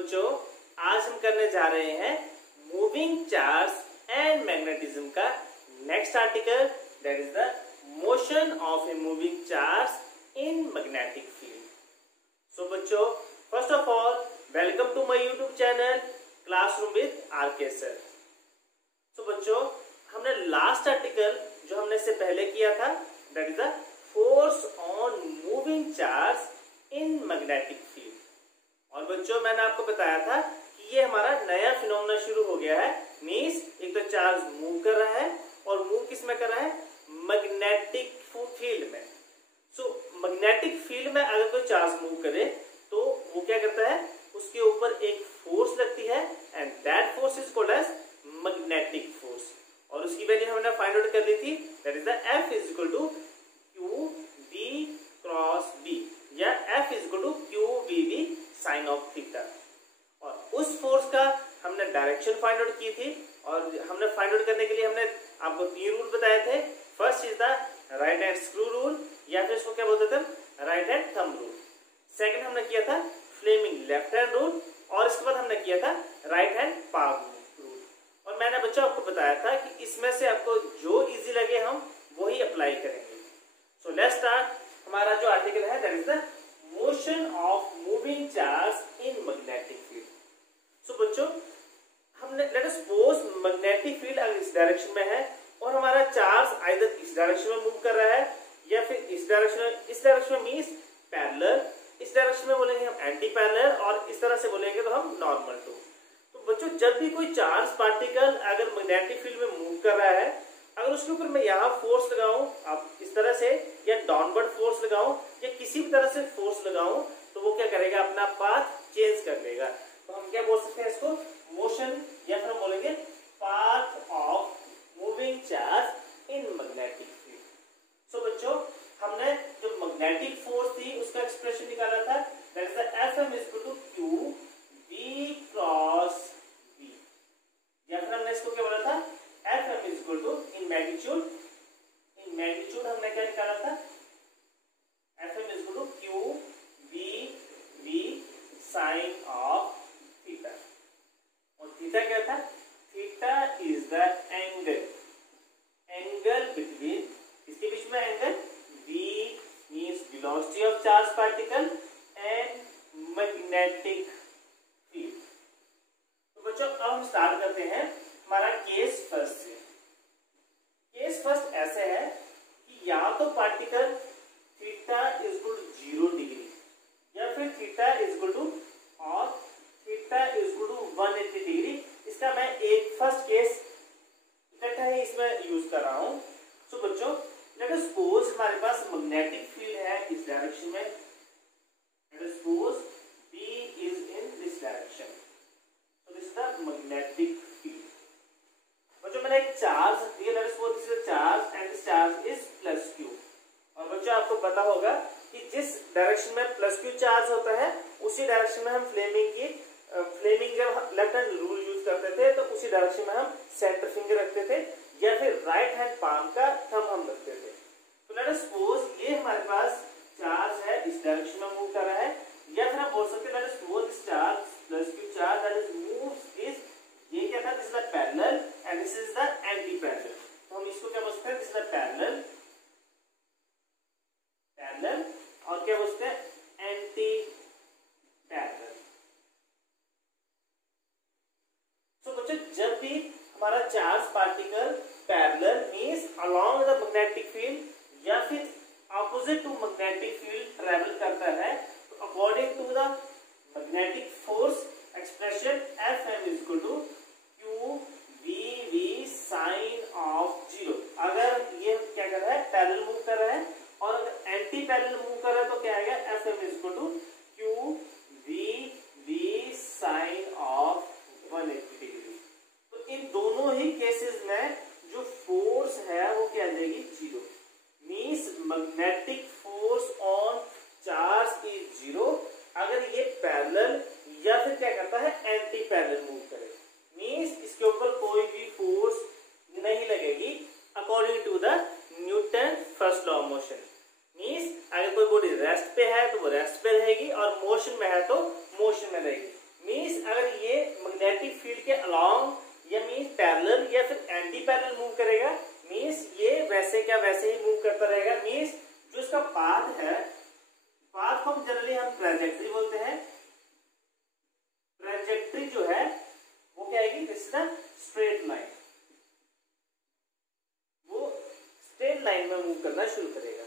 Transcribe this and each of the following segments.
बच्चों आज हम करने जा रहे हैं मूविंग चार्ज एंड मैग्नेटिज्म का next article, that is the motion of a moving charge in magnetic field. So बच्चों, first of all welcome to my YouTube channel classroom with RK sir. So बच्चों, हमने last article जो हमने इससे पहले किया था, that is the force on moving charge in magnetic field. और बच्चों मैंने आपको बताया था कि ये हमारा नया फिनोमेना शुरू हो गया है। मींस एक तो चार्ज मूव कर रहा है और मूव किस में कर रहा है? मैग्नेटिक फील्ड में। सो मैग्नेटिक फील्ड में अगर कोई चार्ज मूव करे तो वो क्या करता है? उसके ऊपर एक फोर्स लगती है and that force is called as magnetic force. और उसकी वैल्यू हमने फाइंड आउट कर ली थी, that is the F is equal to Q B cross B या F is equal to Q B B sine of theta. और उस force का हमने डायरेक्शन फाइंड आउट की थी और हमने फाइंड आउट करने के लिए हमने आपको 3 रूल बताए थे। First is the right hand screw rule या फिर इसको क्या बोलते थे? Right hand thumb rule. Second हमने किया था फ्लेमिंग लेफ्ट हैंड रूल और इसके बाद हमने किया था राइट हैंड पाम रूल। और मैंने बच्चों आपको बताया था कि इसमें से आपको जो इजी लगे हम वही अप्लाई करेंगे। So let's start. हमारा जो आर्टिकल है that is the motion of moving charge in magnetic field. So बच्चों, हमने let us suppose magnetic field अगर इस डायरेक्शन में है और हमारा चार्ज आइदर इस डायरेक्शन में मूव कर रहा है या फिर इस डायरेक्शन में मींस पैरेलल, इस डायरेक्शन में बोलेंगे हम एंटी पैरेलल और इस तरह से बोलेंगे तो हम नॉर्मल टू। तो बच्चों, जब भी कोई चार्ज पार्टिकल अगर मैग्नेटिक फील्ड में मूव कर रहा है, अगर उसके ऊपर मैं यहाँ फोर्स लगाऊं आप इस तरह से या डाउनवर्ड फोर्स लगाऊं या किसी भी तरह से फोर्स लगाऊं तो वो क्या करेगा? अपना पाथ चेंज कर देगा। तो हम क्या बोल सकते हैं इसको? मोशन या फिर हम बोलेंगे path of moving charge in magnetic field. So बच्चों, हमने जो मैग्नेटिक फोर्स थी उसका एक्सप्रेशन निकाला था, that is the Fm is equal to Q B cross B या फिर हमने इसको क्या बोला था? Fm is equal to in magnitude हमने क्या निकाला था? Fm is equal to Q B V sine of theta. और थीटा क्या था? Theta is the angle between, इसके बीच में angle V means velocity of charge particle and magnetic field. तो बच्चों अब हम स्टार्ट करते हैं हमारा केस फर्स्ट से। केस फर्स्ट ऐसे है कि या तो particle theta is equal to 0 degree या फिर थीटा इज इक्वल टू और theta is equal to 180 degree. इसका मैं एक फर्स्ट केस इकट्ठा ही इसमें यूज कर रहा हूं। सो बच्चों, लेट अस सपोज हमारे पास मैग्नेटिक फील्ड है इस डायरेक्शन में, late us suppose B is in this direction, so this is the magnetic field। बच्चों मैंने एक चार्ज दिया, late us suppose this is a charge and this charge is +Q। और बच्चों आपको पता होगा कि जिस डायरेक्शन में +Q चार्ज होता है उसी डायरेक्शन में हम फ्लेमिंग जब लेफ्ट हैंड रूल यूज करते थे तो उसी डायरेक्शन में हम सेंटर फिंगर रखते थे या फिर राइट हैंड पाम का थंब हम रखते थे। तो लेट अस सपोज ये हमारे पास चार्ज है इस डायरेक्शन में मूव कर रहा है या फिर हम बोल सकते हैं let us suppose this charge +Q charge that is moves this, ये क्या था? This is the parallel and this is the anti parallel. तो हम इसको क्या बोल सकते हैं? दिस इज द पैरेलल और क्या बोलते हैं? Anti parallel. तो बच्चों, जब भी हमारा charge particle parallel means along the magnetic field या फिर opposite to magnetic field travel करता है तो according to the magnetic force expression Fm is equal to Q B V sine of 0। अगर ये क्या कर रहा है? पैरेलल मूव कर रहा है और अगर एंटी पैरेलल मूव कर रहा है तो क्या आएगा? Fm is equal to Q B V sine of 180 degree. तो इन दोनों ही केसेस में जो फोर्स है वो क्या आ जाएगी? 0। Means magnetic force on charge is 0 अगर ये पैरेलल या फिर क्या करता है? एंटी पैरेलल मूव करे। मींस इसके ऊपर कोई भी फोर्स नहीं लगेगी according to the Newton first law of motion. Means अगर कोई बॉडी रेस्ट पे है तो वो रेस्ट पे रहेगी और मोशन में है तो मोशन में रहेगी। मीन्स अगर ये मैग्नेटिक फील्ड के अलोंग या मीन्स पैरेलल या फिर एंटी पैरेलल मूव करेगा, मीन्स ये वैसे क्या वैसे ही मूव करता रहेगा। मीन्स जो इसका पाथ है, पाथ को जनरली हम ट्रैजेक्टरी बोलते हैं। ट्रैजेक्टरी जो है वो क्या आएगी, this is the straight line, वो स्ट्रेट लाइन में मूव करना शुरू करेगा।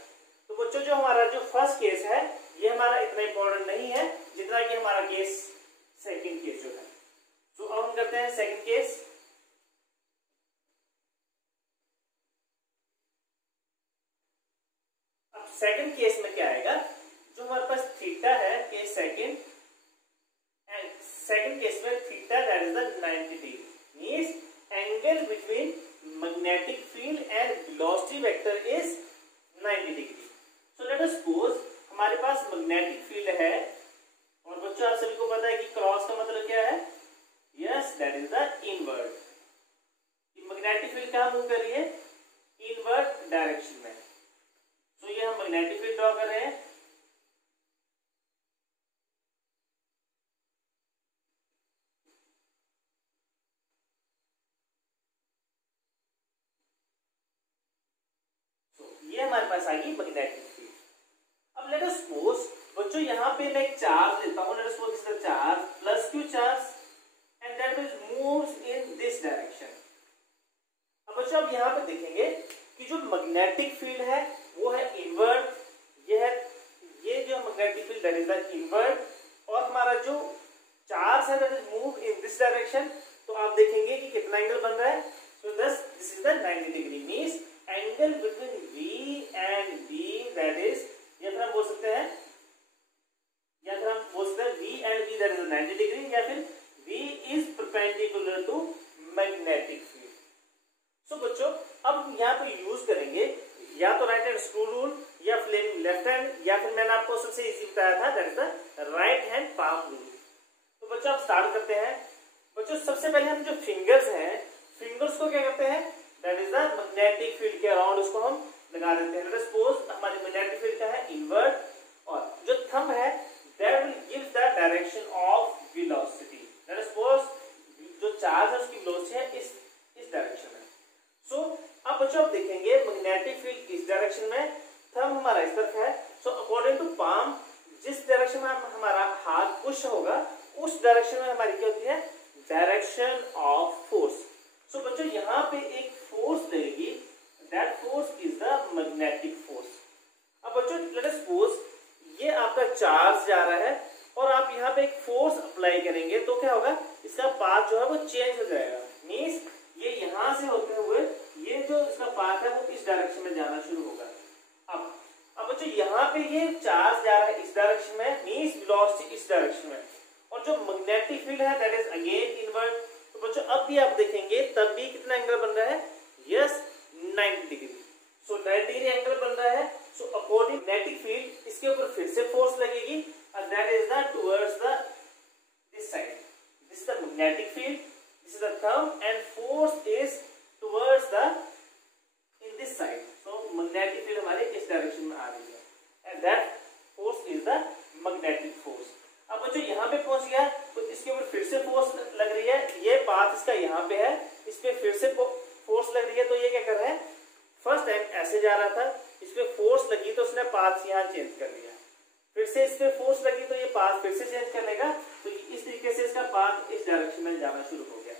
तो बच्चों जो हमारा जो फर्स्ट केस है ये हमारा इतना इंपॉर्टेंट नहीं है जितना कि हमारा केस सेकंड केस जो है। तो अब हम करते हैं सेकंड केस। अब सेकंड केस में क्या आएगा, जो हमारे पास थीटा है case second, and second case में theta that is the 90 degree, means angle between magnetic field and velocity vector is 90 degree. So let us suppose हमारे पास मैग्नेटिक फील्ड है, और बच्चों आप सभी को पता है कि क्रॉस का मतलब क्या है, yes that is the inward. Magnetic field कहां मूव कर रही है, इनवर्ड डायरेक्शन में। तो ये हम मैग्नेटिक फील्ड ड्रॉ कर रहे हैं। ये हमारे पास आ गई मैग्नेटिक फील्ड। अब लेट अस सपोज बच्चों यहाँ पे मैं एक चार्ज लेता हूँ, late us suppose this charge plus q charge and that is moves in this direction. अब बच्चों अब यहाँ पे देखेंगे कि जो मैग्नेटिक फील्ड है वो है इनवर्ड, ये जो magnetic field that is the inward, और हमारा जो चार्ज है that is move in this direction. तो आप देखेंगे कि कितना एंगल बन रहा है, so this is the 90 degree, means angle between V and B that is, या फिर हम बोल सकते हैं V and B that is 90 degree, या फिर V is perpendicular to magnetic field. So बच्चों अब यहाँ पे यूज करेंगे या तो राइट हैंड स्क्रू रूल या फ्लेमिंग लेफ्ट हैंड, या फिर मैंने आपको सबसे इजी बताया था that is the right hand palm rule. तो बच्चों आप स्टार्ट करते हैं। बच्चों सबसे पहले हम जो फिंगर्स हैं, फिंगर्स को क्या करते हैं, that is the magnetic field के अराउंड उसको हम लगा देते हैं। लेट अस सपोज हमारी मैग्नेटिक फील्ड का है इनवर्ड, और जो थंब है that will give the direction of velocity. Late us suppose जो चार्ज है उसकी वेलोसिटी है इस डायरेक्शन में। सो अब बच्चों आप देखेंगे मैग्नेटिक फील्ड इस डायरेक्शन में, थंब हमारा इस तरफ है। सो अकॉर्डिंग टू पाम जिस डायरेक्शन में हमारा हाथ पुश होगा उस डायरेक्शन में हमारी क्या होती है, डायरेक्शन ऑफ फोर्स। सो बच्चों यहाँ पे एक फोर्स लगेगी, that force is the magnetic force. अब बच्चों लेट अस सपोज ये आपका चार्ज जा रहा है और आप यहाँ पे एक फोर्स अप्लाई करेंगे तो क्या होगा, इसका पाथ जो है वो चेंज हो जाएगा। मींस ये यहां से होते हुए ये जो इसका पाथ है वो इस डायरेक्शन में जाना शुरू होगा। अब बच्चों यहाँ पे ये चार्ज जा रहा है इस डायरेक्शन में, मींस वेलोसिटी इस डायरेक्शन में, और जो मैग्नेटिक फील्ड है दैट इज अगेन इनवर्ड। तो बच्चों अब भी आप देखेंगे तब भी कितना एंगल बन रहा है, यस 90 डिग्री। सो 90 डिग्री एंगल बन रहा है। सो अकॉर्डिंग मैग्नेटिक फील्ड इसके ऊपर फिर से फोर्स लगेगी, and that is the towards the this side. This is the magnetic field, this is the thumb, and force is towards the in this side. So magnetic field हमारे इस direction में आ रही है, and that force is the magnetic force. अब बच्चों यहाँ पे पहुंच गया तो इसके ऊपर फिर से फोर्स लग रही है, ये पाथ इसका यहाँ पे है, इस पे फिर से फोर्स लग रही है। तो ये क्या कर रहा है, फर्स्ट टाइम ऐसे जा रहा था, इस पे फोर्स लगी तो उसने पाथ यहाँ चेंज कर लिया, फिर से इस पे फोर्स लगी तो ये पाथ फिर से चेंज कर लेगा। तो इस तरीके से इसका पाथ इस डायरेक्शन में जाना शुरू हो गया।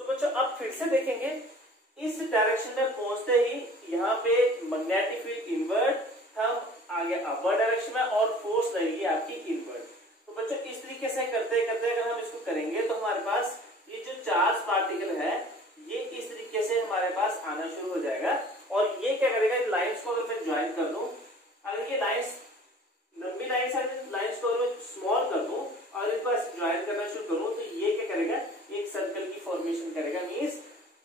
तो बच्चों अब फिर से देखेंगे इस डायरेक्शन में पहुंचते ही यहाँ पे मैग्नेटिक फील्ड इनवर्ड, थंब आ गया अपर डायरेक्शन में और फोर्स लगेगी आपकी इनवर्ड। तो बच्चों इस तरीके से करते करते अगर हम इसको करेंगे तो हमारे पास ये जो चार्ज पार्टिकल है ये इस तरीके से हमारे पास आना शुरू हो जाएगा। और ये क्या करेगा, इन लाइंस को अगर मैं ज्वाइन कर दूं, अगर ये लाइंस लंबी लाइंस है, लाइंस को अगर स्मॉल कर दूं और इनको ऐसे ज्वाइन करना शुरू करूं तो ये क्या करेगा, एक सर्कल की फॉर्मेशन करेगा। मींस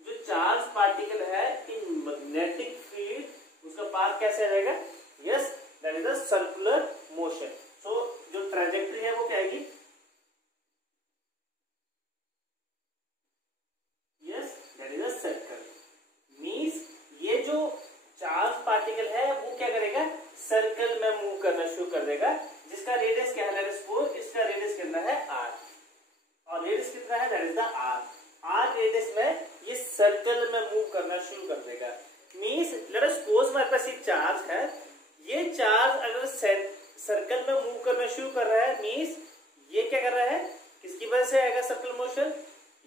जो चार्ज पार्टिकल है इन मैग्नेटिक फील्ड उसका पाथ कैसे आ जाएगा, yes that is a circular motion. So जो ट्रैजेक्टरी है वो क्या आएगी, yes that is a circle. Means ये जो चार्ज पार्टिकल है वो क्या करेगा, सर्कल में मूव करना शुरू कर देगा, जिसका रेडियस क्या है, लेट्स सपोज इसका रेडियस कितना है r। और रेडियस कितना है, that is the R. R radius में ये सर्कल में मूव करना शुरू कर देगा। मींस लेट अस सपोज हमारे पास एक चार्ज है, ये चार्ज अगर सर्कल में मूव करना शुरू कर रहा है, मींस ये क्या कर रहा है, किसकी वजह से आएगा circle motion,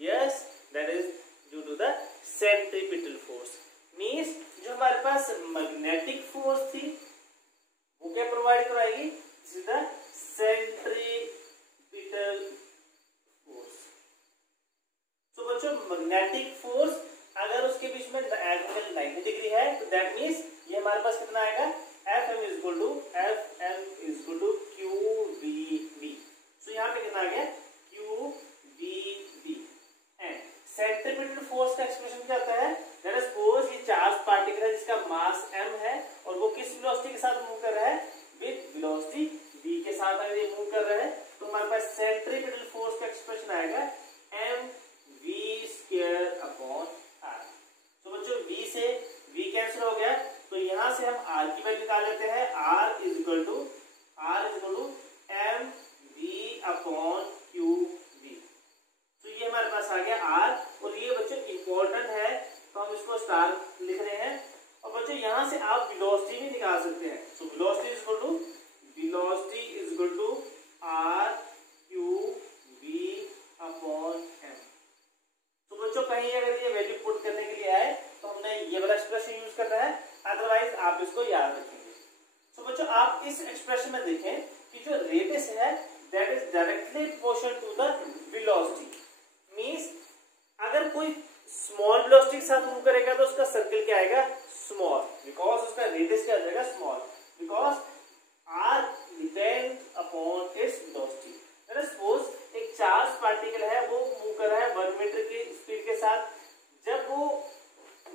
yes that is due to the centripetal force. Means जो हमारे पास मैग्नेटिक फोर्स थी वो क्या प्रोवाइड कराएगी, this is the centripetal force. तो बच्चों मैग्नेटिक फोर्स अगर उसके बीच में एंगल 90 डिग्री है तो दैट मींस ये हमारे पास कितना आएगा, Fm is equal to QVB। सो यहाँ पे कितना आ गया, QVB। एंड सेंट्रीपिटल फोर्स का एक्सप्रेशन क्या होता है, लेट अस सपोज ये चार्ज पार्टिकल है जिसका मास m है और वो किस वेलोसिटी के साथ मूव कर रहा है, विद वेलोसिटी v के साथ अगर ये मूव कर रहा है तो हमारे पास सेंट्रीपिटल फोर्स का एक्सप्रेशन आएगा mv²/r। तो बच्चों v से v कैंसिल हो गया तो यहां से हम r की वैल्यू निकाल लेते हैं, r is equal to mv/qv। तो ये हमारे पास आ गया r और ये बच्चों इंपॉर्टेंट है तो हम इसको स्टार लिख रहे हैं। और बच्चों यहां से आप वेलोसिटी भी निकाल सकते हैं। So velocity is equal to r/qv/m। तो बच्चों कहीं अगर ये वैल्यू पुट करने के लिए आए तो हमने ये वाला एक्सप्रेशन यूज करना है, अदरवाइज आप इसको याद रखेंगे। तो बच्चों आप इस एक्सप्रेशन में देखें कि जो रेडियस है that is directly proportional to the velocity. Means अगर कोई स्मॉल वेलोसिटी के साथ मूव करेगा तो उसका सर्कल क्या आएगा, स्मॉल, बिकॉज उसका रेडियस क्या हो जाएगा, small, because r depend upon its velocity. Late us suppose एक चार्ज पार्टिकल है वो मूव कर रहा है 1 मीटर की स्पीड के साथ, जब वो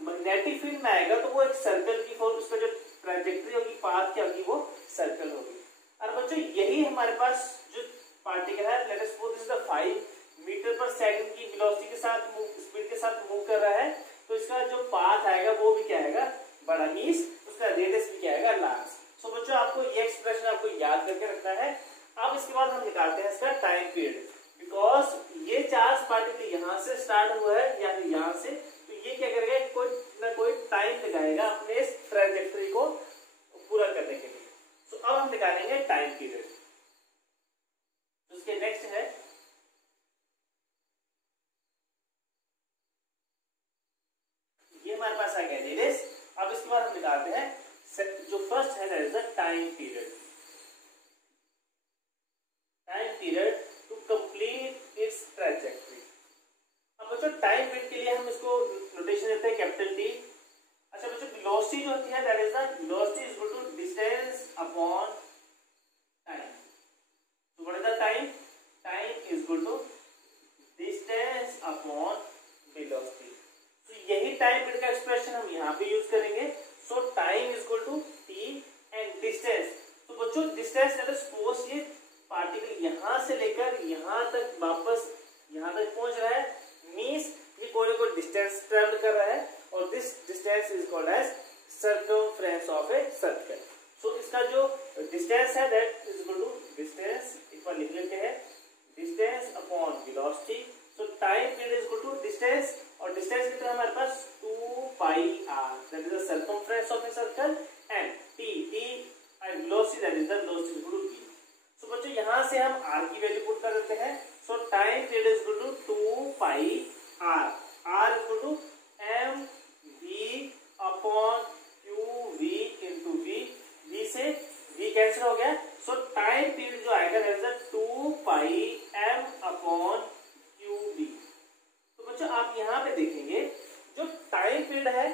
मैग्नेटिक फील्ड में आएगा तो वो एक सर्कल की फॉर्म, उसका जो ट्रैजेक्टरी होगी, पाथ क्या होगी, वो सर्कल होगी। और बच्चों यही हमारे पास जो पार्टिकल है, let us suppose this is the 5 metre per second की वेलोसिटी के साथ स्पीड के साथ मूव कर रहा है तो इसका जो पाथ आएगा वो भी क्या आएगा, बड़ा, मींस उसका रेडियस भी क्या आएगा, लार्ज। सो बच्चों आपको ये एक्सप्रेशन आपको याद करके रखना है। अब इसके बाद हम निकालते हैं इसका टाइम पीरियड, बिकॉज ये चार्ज पार्टिकल यहां से स्टार्ट हुआ है या फिर यहां से, तो ये क्या करेगा, कोई ना कोई टाइम लगाएगा अपने इस ट्रैजेक्टरी को पूरा करने के लिए। सो अब हम निकालेंगे टाइम पीरियड। उसके नेक्स्ट है ये हमारे पास आ गया रेडियस। अब इसके बाद हम निकालते हैं जो फर्स्ट है that is the time period. Time period to complete its trajectory. अब बच्चों टाइम पीरियड के लिए हम इसको नोटेशन देते हैं कैपिटल T। अच्छा बच्चों वेलोसिटी जो होती है that is the velocity is equal to distance upon time. तो what is the time, time is equal to distance upon velocity. तो यही टाइम पीरियड का एक्सप्रेशन हम यहाँ पे यूज करेंगे। So time is equal to T and distance. तो बच्चों डिस्टेंस लेट अस सपोज ये पार्टिकल यहां से लेकर यहां तक वापस यहां तक पहुंच रहा है, मींस ये कोई ना कोई डिस्टेंस ट्रेवल कर रहा है और this distance is called as circumference of a circle. So इसका जो डिस्टेंस है that is equal to distance, एक बार लिख लेते हैं, distance upon velocity. So time period is equal to distance और डिस्टेंस कितना है हमारे पास 2πr, that is the circumference of a circle, and t and velocity that is the velocity equal to v। तो बच्चों यहां से हम r की वैल्यू पुट कर देते हैं। So time period is equal to 2πr, r is equal to mv upon qv into v, v से v कैंसिल हो गया। सो टाइम पीरियड जो आएगा that is the 2πm upon qv। तो बच्चों आप यहां पे देखेंगे जो टाइम पीरियड है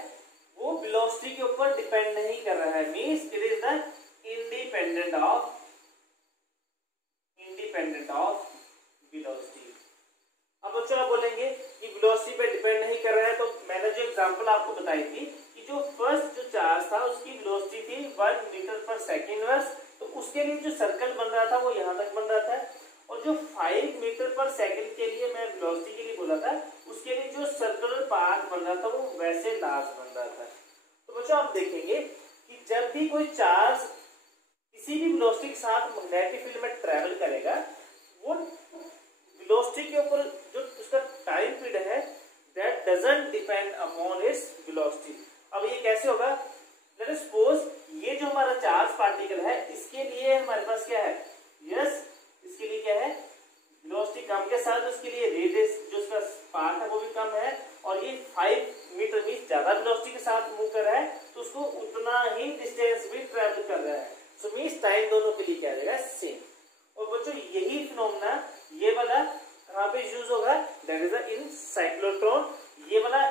वो वेलोसिटी के ऊपर डिपेंड नहीं कर रहा है, means it is the independent of velocity. अब बच्चों आप बोलेंगे कि वेलोसिटी पे डिपेंड नहीं कर रहा है, तो मैंने जो एग्जांपल आपको बताई थी कि जो फर्स्ट जो चार्ज था उसकी वेलोसिटी थी 1 मीटर पर सेकंड वर्स, तो उसके लिए जो सर्कल बन रहा था वो यहां तक बन रहा था, और जो 5 मीटर पर सेकंड के लिए मैं वेलोसिटी के लिए बोला था उसके लिए जो सर्कुलर पाथ बन रहा था वो वैसे लार्ज बन रहा था। तो बच्चों आप देखेंगे कि जब भी कोई चार्ज किसी भी वेलोसिटी के साथ मैग्नेटिक फील्ड में ट्रेवल करेगा वो वेलोसिटी के ऊपर जो उसका टाइम पीरियड है that doesn't depend upon its velocity. अब ये कैसे होगा, लेट अस सपोज ये जो हमारा चार्ज पार्टिकल है इसके लिए हमारे पास क्या है, यस इसके लिए क्या है, वेलोसिटी कम के साथ उसके लिए रेडियस जो उसका पाथ है वो भी कम है, और ये 5 मीटर मीन्स ज्यादा वेलोसिटी के साथ मूव कर रहा है तो उसको उतना ही डिस्टेंस भी ट्रेवल कर रहा है। सो मीन्स टाइम दोनों के लिए क्या रहेगा, सेम। और बच्चों यही फिनोमेना ये वाला कहाँ पे यूज होगा, दैट इज इन साइक्लोट्रॉन। ये वाला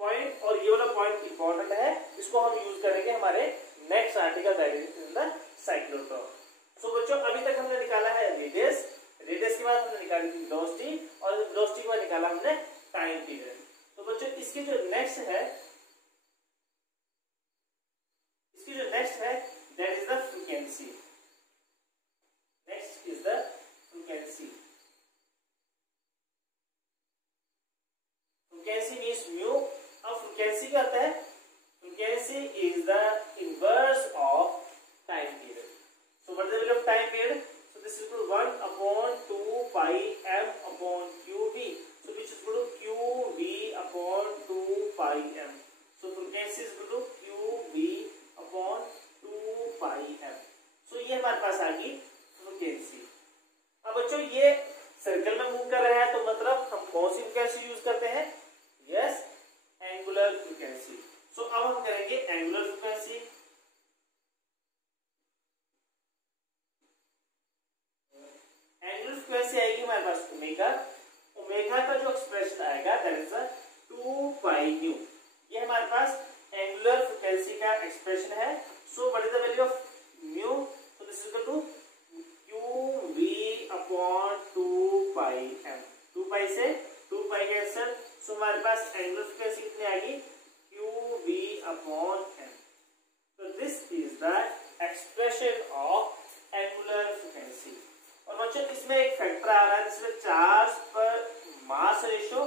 पॉइंट और ये वाला पॉइंट इंपॉर्टेंट है, इसको हम यूज करेंगे हमारे next article that is in the cyclotron. So बच्चों अभी तक हमने निकाला है रेडियस, रेडियस के बाद हमने निकाली थी वेलोसिटी, और वेलोसिटी के बाद निकाला हमने टाइम पीरियड। तो बच्चों इसकी जो नेक्स्ट है that is the frequency. Next is the frequency. Frequency means mu. अब फ्रीक्वेंसी क्या होता है, frequency is the inverse of time period. So what is the value of time period, so this is equal to 1 upon 2 pi m upon qv, so which is equal to qv upon 2 pi m, so frequency is equal to qv upon 2 pi m। so ये हमारे पास आ गई frequency. अब बच्चों ये circle में move कर रहा है तो मतलब हम कौन सी फ्रीक्वेंसी यूज करते हैं, यस एंगुलर फ्रीक्वेंसी। सो अब हम करेंगे एंगुलर फ्रीक्वेंसी। एंगुलर फ्रीक्वेंसी आएगी हमारे पास ओमेगा। ओमेगा का जो एक्सप्रेशन आएगा दैट इज 2 पाई न्यू। ये हमारे पास एंगुलर फ्रीक्वेंसी का एक्सप्रेशन है। So what is the value of mu, so this is equal to qv upon 2 pi m। 2 pi से 2 पाई कैंसिल, सो हमारे पास एंगुलर फ्रीक्वेंसी कितनी आएगी, qv upon m। so this is the expression of angular frequency। और बच्चों इसमें एक factor आ रहा है जिसमें चार्ज पर मास रेशो,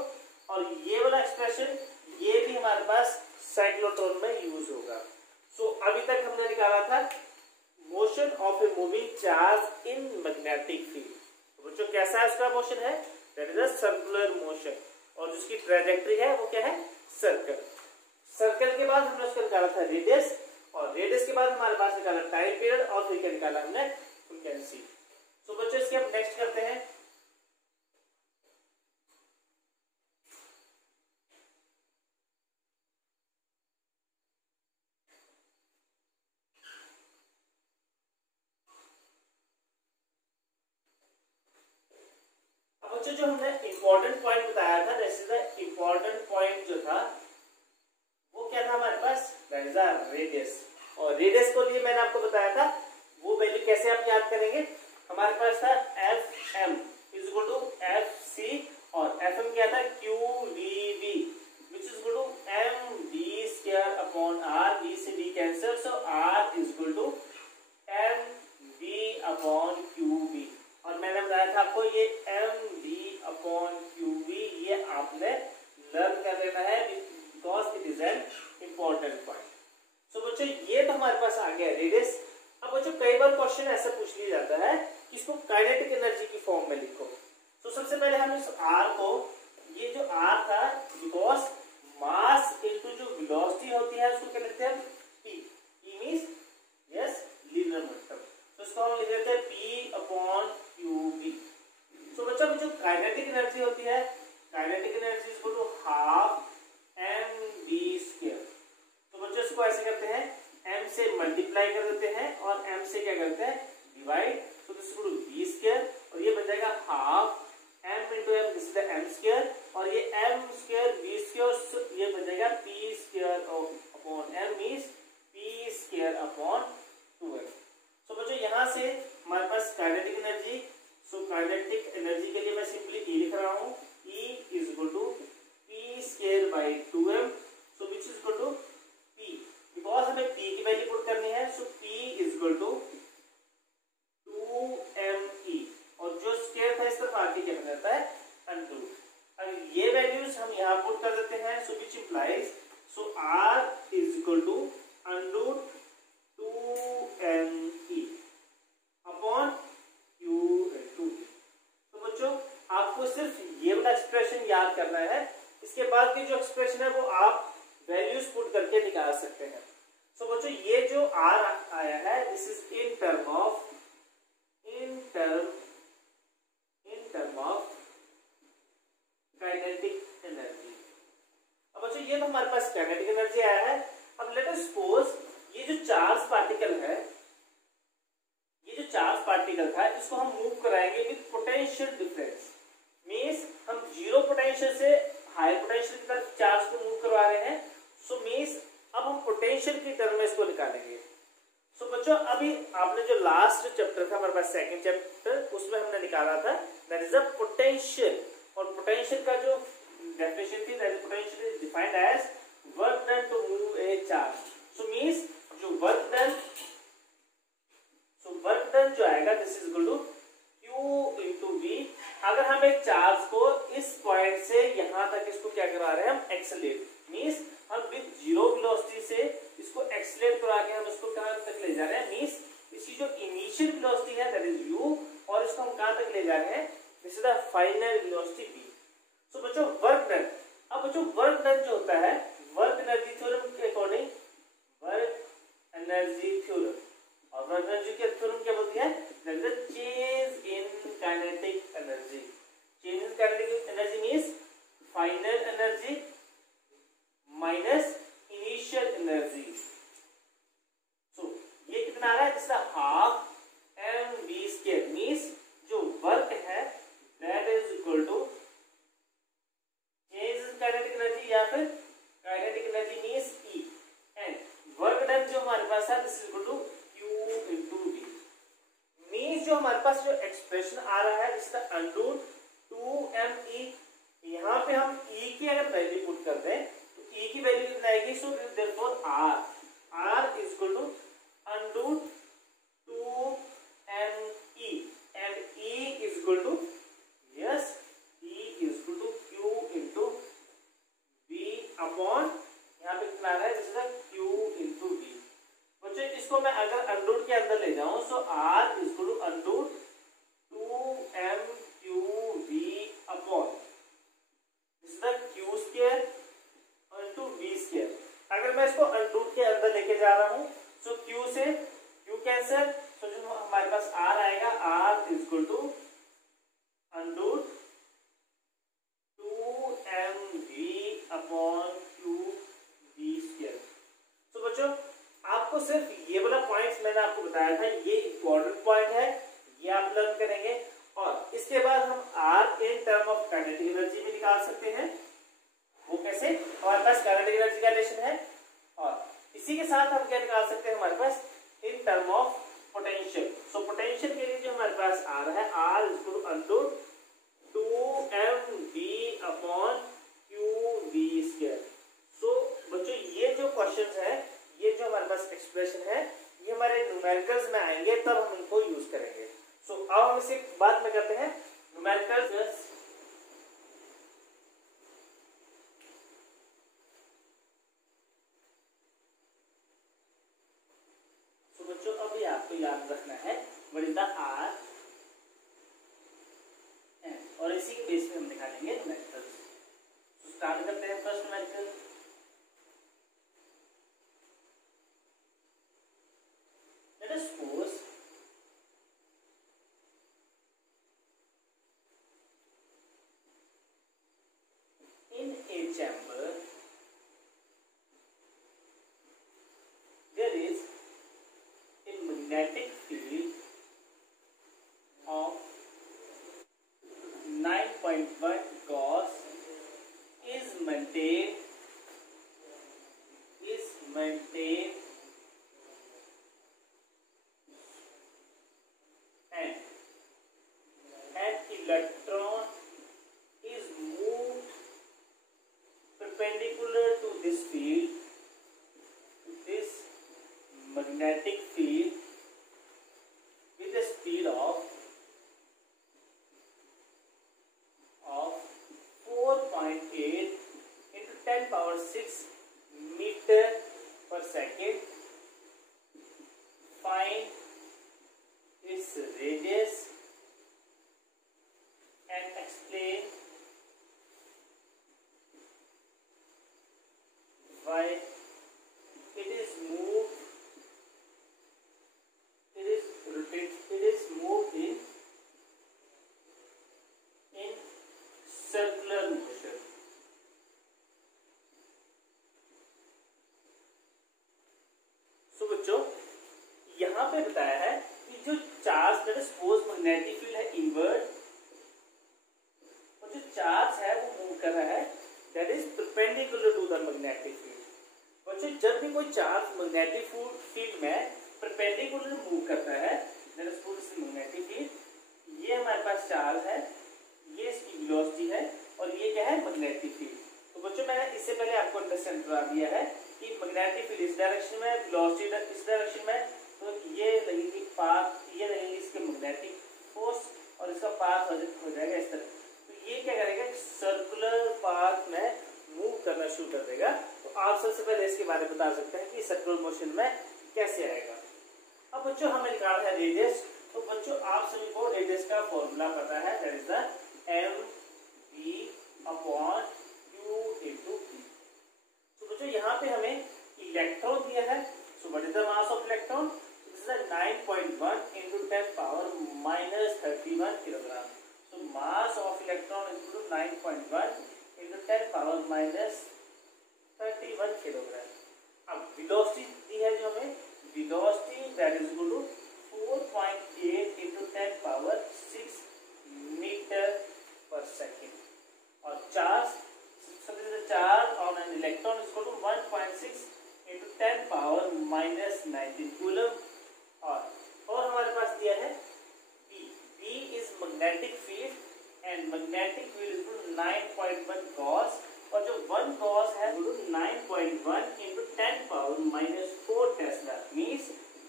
और ये वाला एक्सप्रेशन ये भी हमारे पास साइक्लोट्रॉन में यूज होगा। सो अभी तक हमने निकाला था motion of a moving charge in magnetic field. बच्चों कैसा है उसका मोशन है, that is a circular motion, और जिसकी ट्रैजेक्टरी है वो क्या है, सर्कल। सर्कल के बाद हमने उसका निकाला था रेडियस, और रेडियस के बाद हमारे पास निकाला टाइम पीरियड, और फिर क्या निकाला हमने फ्रीक्वेंसी। तो बच्चों इसके अब नेक्स्ट करते हैं। अब बच्चों जो हमने इंपॉर्टेंट पॉइंट बताया था, जैसे द इंपॉर्टेंट पॉइंट जो था वो क्या था हमारे पास, दैट इज द रेडियस। और रेडियस को लिए मैंने आपको बताया था वो वैल्यू कैसे आप याद करेंगे, हमारे पास था Fm is equal to Fc, और Fm क्या था, qvv which is equal to mv square upon r। v से d cancel, so r is equal to mv upon qv। और मैंने बताया था आपको ये mv अपॉन qv ये आपने लर्न कर लेना है because it is an important point. So बच्चों ये तो हमारे पास आ गया रेडियस। अब बच्चों कई बार क्वेश्चन ऐसा पूछ लिया जाता है कि इसको काइनेटिक एनर्जी की फॉर्म में लिखो। तो सबसे पहले हम इस r को, ये जो r था बिकॉज मास इनटू जो वेलोसिटी होती है उसको क्या लिखते हैं p। p means yes linear momentum, तो इसको हम लिख देते हैं p अपॉन qv। तो बच्चों जो काइनेटिक एनर्जी होती है, kinetic energy is equal to half mv square. तो बच्चों इसको ऐसे करते हैं, m से मल्टीप्लाई कर देते हैं और m से क्या करते हैं डिवाइड, तो this is equal to v square, और ये बन जाएगा half m into m, this is m square, और ये m स्क्वायर v स्क्वायर, ये बन जाएगा p square upon m means p square upon 2m। So बच्चों यहाँ से हमारे पास kinetic energy, so kinetic energy के लिए मैं सिंपली E लिख रहा हूँ, E is equal to p square by 2m, so which is equal to p, because हमें p की वैल्यू पुट करनी है, so p is equal to 2me, और जो स्क्वायर था इस तरफ आके क्या बन जाता है अंडर। अब ये वैल्यूज हम यहाँ पुट कर देते हैं, so which implies, so r is equal to under 2me upon q2। तो बच्चों आपको आपको सिर्फ ये वाला एक्सप्रेशन याद करना है, इसके बाद की जो एक्सप्रेशन है वो आप वैल्यूज पुट करके निकाल सकते हैं। सो बच्चों ये जो आर आया है this is in term of kinetic energy. अब बच्चों ये तो हमारे पास काइनेटिक एनर्जी आया है। अब लेट अस सपोज ये जो चार्ज पार्टिकल है, ये जो चार्ज पार्टिकल था इसको हम मूव कराएंगे विद पोटेंशियल डिफरेंस। मींस हम जीरो पोटेंशियल से हाई पोटेंशियल की तरफ चार्ज को मूव करवा रहे हैं। सो मींस अब हम पोटेंशियल की टर्म में इसको निकालेंगे। सो बच्चों अभी आपने जो लास्ट चैप्टर था हमारे पास सेकंड चैप्टर, उसमें हमने निकाला था दैट इज अ पोटेंशियल। और पोटेंशियल का जो डेफिनेशन थी that potential is defined as work done to move a charge. So means जो वर्क डन जो आएगा this is equal to Q into V। अगर हम एक चार्ज को इस पॉइंट से यहां तक इसको क्या करा रहे हैं हम एक्सेलरेट, मींस हम विद जीरो वेलोसिटी से इसको एक्सेलरेट करा के हम इसको कहां तक ले जा रहे हैं, मींस इसकी जो इनिशियल वेलोसिटी है दैट इज u और इसको हम कहां तक ले जा रहे हैं this is the final velocity v। सो बच्चों वर्क डन, अब बच्चों वर्क डन जो होता है वर्क एनर्जी थ्योरम के अकॉर्डिंग, वर्क एनर्जी थ्योरम और वर्क एनर्जी के थ्योरम क्या बोलती है that is the change in kinetic energy. Change in kinetic energy means final energy minus initial energy. So ये कितना आ रहा है this is half mv², means जो वर्क है that is equal to change in kinetic energy या फिर kinetic energy means E and work done जो हमारे पास है this is equal to Q into V। Means जो हमारे पास जो एक्सप्रेशन आ रहा है this is the under 2me। यहाँ पे हम E की अगर वैल्यू पुट कर दें तो E की वैल्यू कितना आएगी, so therefore R is equal to under 2me and E is equal to yes E is equal to Q into V upon यहाँ पे कितना आ रहा है this is Q into V। बच्चों इसको मैं अगर अंडर के अंदर ले जाऊं so R is equal to under 2mqv upon this is the Q² into V²। अगर मैं इसको अंडर के अंदर लेके जा रहा हूं सो Q से Q कैंसिल, सो जो हमारे पास R आएगा R is equal to under 2mv upon QV²। So बच्चों आपको सिर्फ ये वाला पॉइंट्स मैंने आपको बताया था, ये इंपॉर्टेंट पॉइंट है, ये आप लर्न करेंगे। और इसके बाद हम R in term of kinetic energy भी निकाल सकते हैं। वो कैसे, हमारे पास काइनेटिक एनर्जी का रिलेशन है और इसी के साथ हम क्या निकाल सकते हैं हमारे पास in term of potential. So potential के लिए जो हमारे पास आ रहा है R is equal to under 2mv upon QV²। So बच्चों ये जो क्वेश्चंस है, ये जो हमारे पास एक्सप्रेशन है, ये हमारे न्यूमेरिकल्स में आएंगे तब हम इनको यूज करेंगे। सो अब हम इसे बाद में करते हैं न्यूमेरिकल्स। सो बच्चों अभी आपको याद रखना है व्हाट इज द R और इसी के बेस पे हम निकालेंगे न्यूमेरिकल्स। सो स्टार्ट करते हैं first numerical. Let us suppose in a chamber there is a magnetic field of 9.1 Gauss is maintained and an electron is moved perpendicular to this field, this magnetic field with a speed of 4.8 into 10 power 6 meter per second. Find its radius and explain let us suppose magnetic field है inward और जो charge है वो move कर रहा है that is perpendicular to the magnetic field. बच्चों जब भी कोई चार्ज मैग्नेटिक फील्ड में परपेंडिकुलर मूव करता है let us suppose magnetic field, ये हमारे पास चार्ज है, ये इसकी वेलोसिटी है और ये क्या है मैग्नेटिक फील्ड। तो बच्चों मैंने इससे पहले आपको अंडरस्टैंड करा दिया है कि मैग्नेटिक फील्ड इस डायरेक्शन में, वेलोसिटी इस डायरेक्शन में, तो ये लगेगी पाथ, ये लगेगी इसके मैग्नेटिक फोर्स और इसका पाथ हो जाएगा इस तरह। तो ये क्या करेगा, सर्कुलर पाथ में मूव करना शुरू कर देगा। तो आप सबसे पहले इसके बारे में बता सकते हैं कि सर्कुलर मोशन में कैसे आएगा। अब बच्चों हमें निकालना है रेडियस। तो बच्चों आप सभी को रेडियस का फॉर्मूला पता है, दैट इज द mv/q/v। तो बच्चों यहाँ पे हमें इलेक्ट्रॉन दिया है, so what is the mass of electron, this is 9.1 × 10⁻³ kilogram. So mass of electron is equal to 9.1 × 10⁻³ kilogram. अब वेलोसिटी दी है जो हमें, velocity that is equal to 4.8 × 10⁻6 metre per second. और charge on an electron is equal to 1.6 × 10⁻⁻19 coulomb. और हमारे पास दिया है B is magnetic field and magnetic field is equal to 9.1 gauss, और जो 1 गॉस है 9.1 × 10⁻⁻4 tesla, means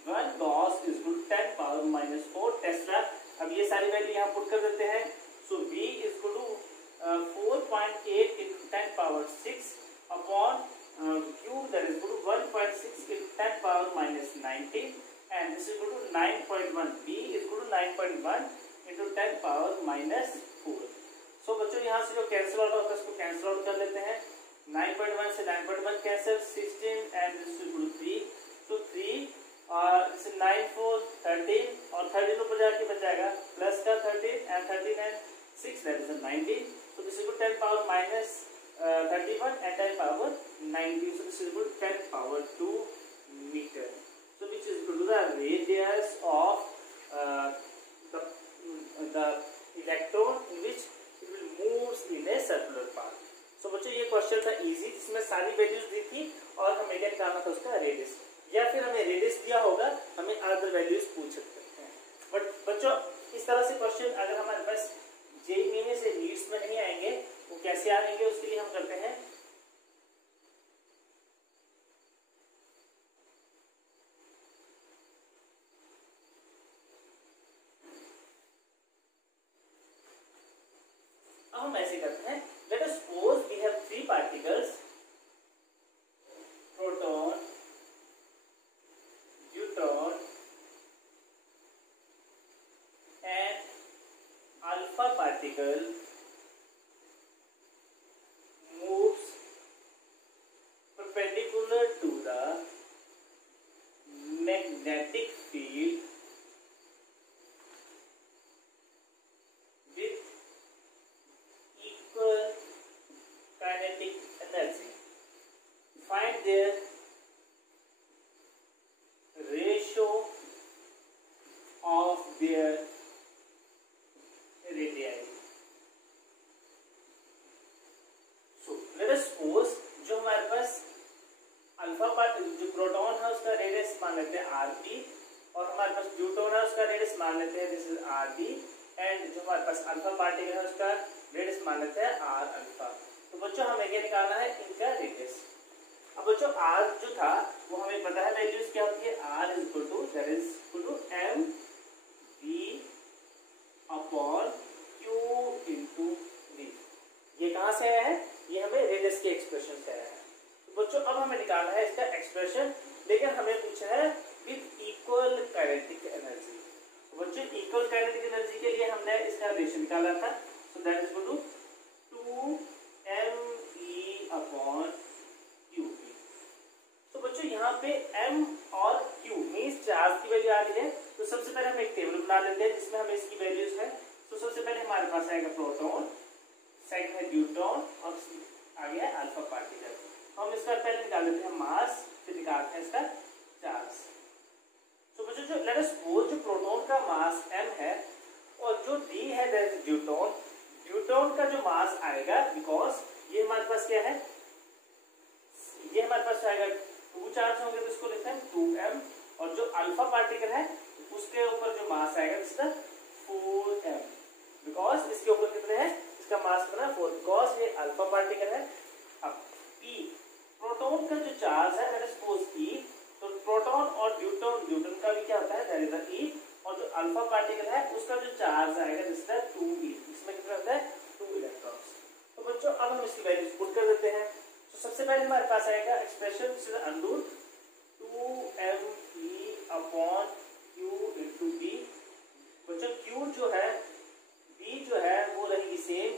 1 gauss is equal to 10⁻⁻4 tesla. अब ये सारी वैल्यू यहाँ पुट कर देते हैं। So V is equal to 4.8 × 10⁻6 upon Q that is equal to 1.6 × 10⁻⁻19 and this is equal to 9.1. B is equal to 9.1 × 10⁻⁻4। सो बच्चों यहाँ से जो कैंसिल आउट होता है उसको कैंसिल आउट कर लेते हैं। 9.1 से 9.1 cancel, 16 and this is equal to 3. So 3 और 9 4 13 और 13 ऊपर जाके बच जाएगा प्लस का 13 and 13 and 6 that is 19. So this is equal to 10⁻31 and 10⁻19. So this is equal to 10⁻2 meter. So which is equal to the radius of the electron in which it will moves in a circular path. So बच्चों ये question था easy, जिसमें सारी values दी थी और हमें क्या निकालना था उसका रेडियस, या फिर हमें रेडियस दिया होगा, हमें अदर वैल्यूज पूछ सकते हैं। बट बच्चों इस तरह से क्वेश्चन अगर हमारे पास जेईई में से नीड्स में नहीं आएंगे वो कैसे आएंगे, उसके लिए हम करते हैं हम ऐसे करते हैं। Let us suppose we have 3 particles, proton, neutron and alpha particle moves perpendicular to the magnetic field with equal kinetic energy. Find their ratio of their radii. So let us suppose जो हमारे पास alpha जो proton है उसका radius मान लेते हैं rp, और हमारे पास न्यूट्रॉन है उसका रेडियस मान लेते हैं दिस इज rd, एंड जो हमारे पास अल्फा पार्टिकल है उसका रेडियस मान लेते हैं r अल्फा। तो बच्चों हमें क्या निकालना है, इनका रेडियस। अब बच्चों r जो था वो हमें पता है वैल्यूज क्या होती है, r is equal to that is equal to mv/q × v। ये कहाँ से आया है, ये हमें रेडियस के एक्सप्रेशन से आया है। तो बच्चों अब हमें निकालना है इसका एक्सप्रेशन, लेकिन हमें पूछा है विद इक्वल काइनेटिक एनर्जी। तो बच्चों इक्वल काइनेटिक एनर्जी के लिए हमने इसका रेशियो निकाला था, so that is equal to 2mE/qv। तो बच्चों यहाँ पे m और q मींस चार्ज की वैल्यू आ रही है। तो सबसे पहले हम एक टेबल बना लेते हैं जिसमें हमें इसकी वैल्यूज है। तो सबसे पहले हमारे पास आएगा प्रोटॉन, सेकंड है न्यूट्रॉन और आगे है अल्फा पार्टिकल। हम इसका पहले निकाल लेते हैं मास, फिर निकालते हैं इसका चार्ज। तो बच्चों जो लेट अस सपोज जो प्रोटॉन का मास m है और जो d है दैट इज ड्यूटोन, ड्यूटोन का जो मास आएगा, बिकॉज ये हमारे पास क्या है, ये हमारे पास आएगा 2 चार्ज होंगे तो इसको लिखते हैं 2m, और जो अल्फा पार्टिकल है उसके ऊपर जो मास आएगा दिस इज 4m, बिकॉज इसके ऊपर कितने हैं, इसका मास कितना 4, बिकॉज ये अल्फा पार्टिकल है। अब p प्रोटॉन का जो चार्ज है लेट अस सपोज e, तो प्रोटॉन और ड्यूटोन, ड्यूटोन का भी क्या होता है दैट इज e, और जो अल्फा पार्टिकल है उसका जो चार्ज आएगा दिस इज 2e, इसमें कितना होता है 2 इलेक्ट्रॉन्स। तो बच्चों अब हम इसकी वैल्यूज पुट कर देते हैं। तो सबसे पहले हमारे पास आएगा expression this is under 2me upon q into b। बच्चों q जो है, b जो है वो रहेगी सेम,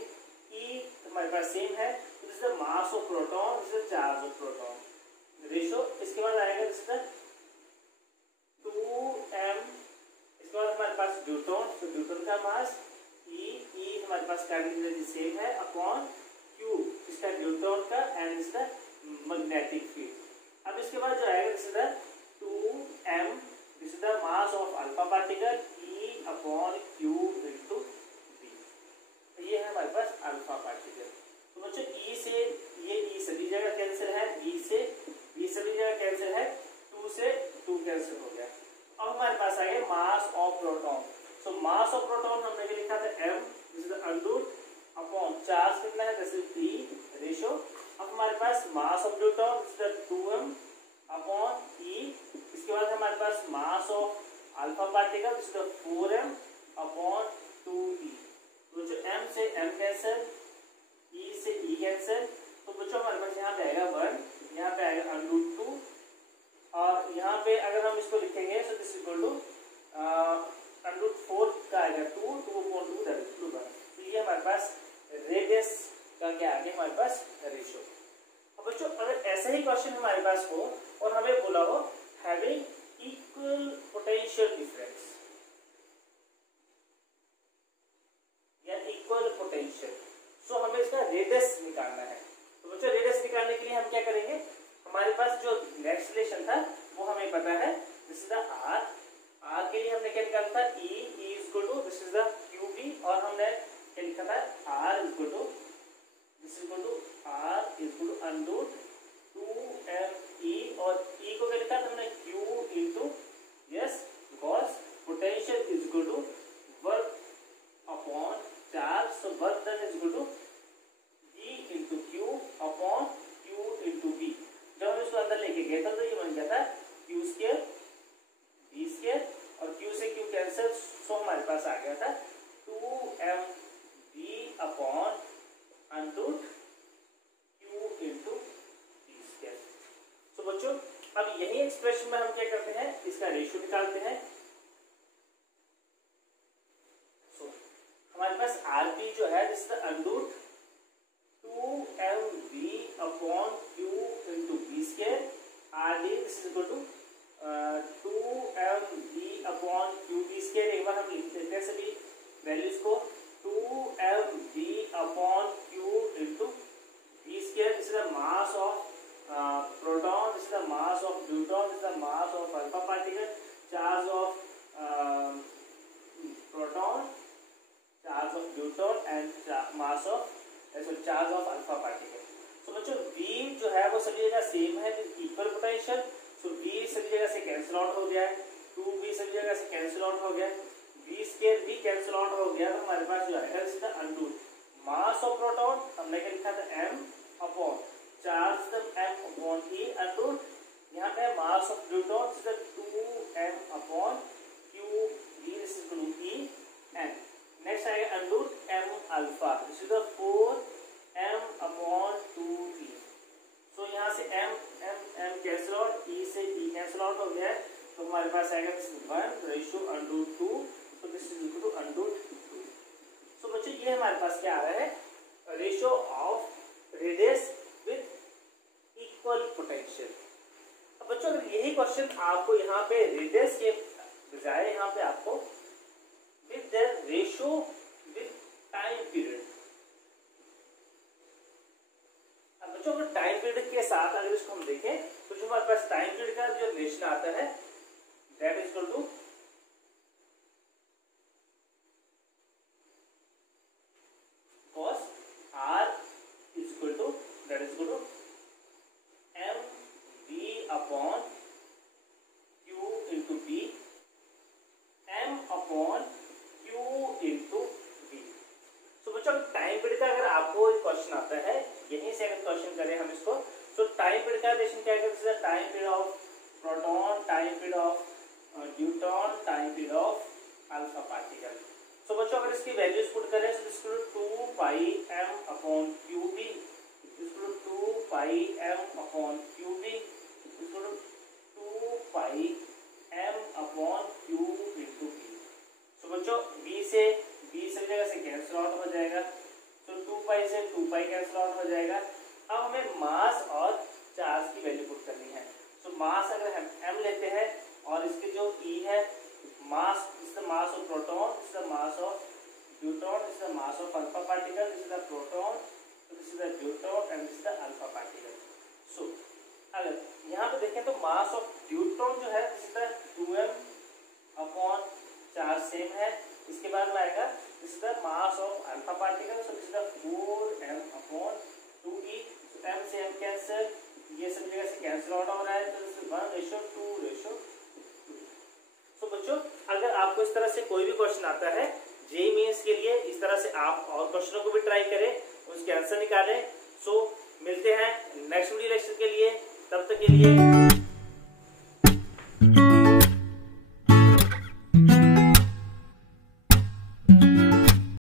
e हमारे पास सेम है, this is the mass of proton, this is charge of proton ratio. इसके बाद आएगा दिस इज 2m, इसके बाद हमारे पास ड्यूटोन, तो ड्यूटोन का मास e हमारे पास कार्डिनल सेम है अपॉन q इसका ड्यूटोन का एंड इसका मैग्नेटिक फील्ड। अब इसके बाद जो आएगा this is 2m, this is the mass of alpha particle e upon q into b। तो ये है हमारे पास अल्फा पार्टिकल। तो बच्चों e से ये e सभी जगह कैंसिल है, b से b सभी जगह कैंसिल है, 2 से 2 कैंसिल हो गया। अब हमारे पास आ गया mass of proton. So mass of proton हमने भी लिखा था m, this is under upon charge कितना है दिस इज e रेशियो। अब हमारे पास mass of deuteron this is 2m upon e, इसके बाद हमारे पास mass of alpha particle this is 4m upon 2e। तो जो m से m कैंसिल, e से e कैंसिल, तो बच्चों हमारे पास यहाँ पे आएगा 1, यहाँ पे आएगा अंडर 2, और यहाँ पे अगर हम इसको लिखेंगे so this equal to under 4 का आएगा 2 अपॉन 2 दैट इज 1। तो ये हमारे पास रेडियस का क्या आ गया हमारे पास रेशियो। अब बच्चों अगर ऐसा ही क्वेश्चन हमारे पास हो और हमें बोला हो हैविंग इक्वल पोटेंशियल डिफरेंस या इक्वल पोटेंशियल, सो हमें इसका रेडियस निकालना है। तो बच्चों रेडियस निकालने के लिए हम क्या करेंगे, हमारे पास जो नेक्स्ट रिलेशन था वो हमें पता है this is the r, r के लिए हमने क्या निकाला था e is equal to this is the qb, और हमने क्या लिखा था r equal to this is equal to r equal to under 2me, और e को क्या लिखा था हमने q into yes, because potential is equal to work upon charge, so work done is equal to e into q upon q into b। जब हम इसको अंदर लेके गए था तो ये बन गया था q स्क्वायर b स्क्वायर, और q से q कैंसिल, सो हमारे पास आ गया था 2mb upon under q into b square. So बच्चों अब यही एक्सप्रेशन में हम क्या करते हैं, इसका रेशियो निकालते हैं। सो हमारे पास rp जो है this is under 2mb upon q into b square, rd this is equal to 2mb upon qb square. एक बार हम लिख देते हैं सभी वैल्यूज को, 2mb upon q into b square, this is the mass of proton, this is the mass of deuteron, this is the mass of alpha particle, charge of proton, charge of deuteron and mass of charge of alpha particle. तो बच्चों v जो है वो सभी जगह same है with equal potential, so v सभी जगह से कैंसिल आउट हो गया है, 2b सभी जगह से कैंसिल आउट हो गया, b स्क्वायर भी कैंसिल आउट हो गया। तो हमारे पास जो आएगा this is the under mass of proton, हमने क्या लिखा था m upon charge the m upon e under, यहाँ पे mass of deuteron this is 2m upon q b this is equal to e, and next आएगा under m alpha this is the 4m upon 2e। So यहाँ से m cancel out, e से e cancel out हो गया है, तो हमारे पास आएगा दिस 1 रेशियो अंडर 2, तो this is equal to under 2। So बच्चों ये हमारे पास क्या आ रहा है ratio of radius with equal potential. अब बच्चों अगर यही क्वेश्चन आपको यहाँ पे रेडियस के बजाय यहाँ पे आपको with the ratio with time period, अब बच्चों अगर टाइम पीरियड के साथ अगर इसको हम देखें तो जो हमारे पास टाइम पीरियड का जो रिलेशन आता है that is equal to relation क्या है, this is the time period of proton, time period of neutron, time period of alpha particle. So बच्चों अगर इसकी वैल्यूज पुट करें तो this is 2 pi m upon qb, this is 2 pi m upon qb, this is 2 pi m upon q into b। So बच्चों b से जगह से cancel out हो जाएगा, तो 2 पाई से 2 पाई कैंसिल आउट हो जाएगा। अब हमें मास और चार्ज की वैल्यू पुट करनी है। सो मास अगर हम m लेते हैं और इसके जो e है mass, this is the mass of proton, this is the mass of neutron, this is the mass of alpha particle, this is the proton, this is the neutron and this is the alpha particle. So अगर यहाँ पे देखें तो मास of neutron जो है this is the 2m upon charge same है। इसके बाद में आएगा this is the mass of alpha particle, so this is the 4m upon 2e, so m से m कैंसिल, ये सब जगह से कैंसिल आउट हो रहा है, तो दिस इज 1:2:2। सो बच्चों अगर आपको इस तरह से कोई भी क्वेश्चन आता है जेईई मेंस के लिए, इस तरह से आप और क्वेश्चनों को भी ट्राई करें, उसके आंसर निकालें। सो मिलते हैं नेक्स्ट वीडियो लेक्चर के लिए, तब तक के लिए